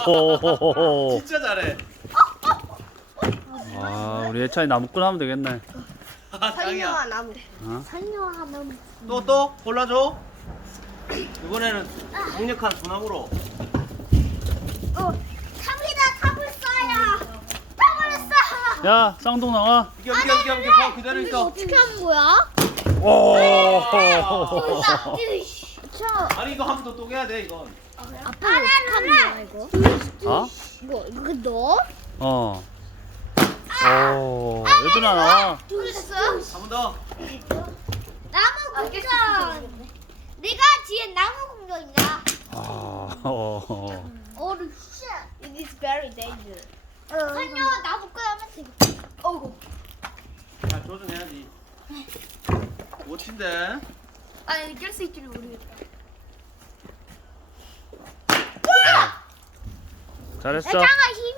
오호호호호호. 진짜 잘해. 아, 우리 예찬이 나무꾼 하면 되겠네. 짱이야. 설명아 나무. 어? 설명하면 또 골라줘. 이번에는 강력한 소나무로. 탑이다 탑을 쏴야. 탑을 쏴. 야, 쌍둥 나와. 이겨. 그대로 있어. 어떻게 하는 거야? 오. 아니 이거 한 번 더 또 해야 돼 이건. 아빠 어떻게 하는 거야 이거? 어? 이거 넣어? 어. 오, 얘들아 나와. 됐어요? 한 번 더. 나무 공전. 내가 뒤에 나무 공전이야. 아, Oh shit! It is very dangerous. 선녀 나무 끄면 되겠다. 어구. 자 조준해야지. 멋진데. 아니 깰 수 있지를 모르겠다. 잘했어. 예찬아 힘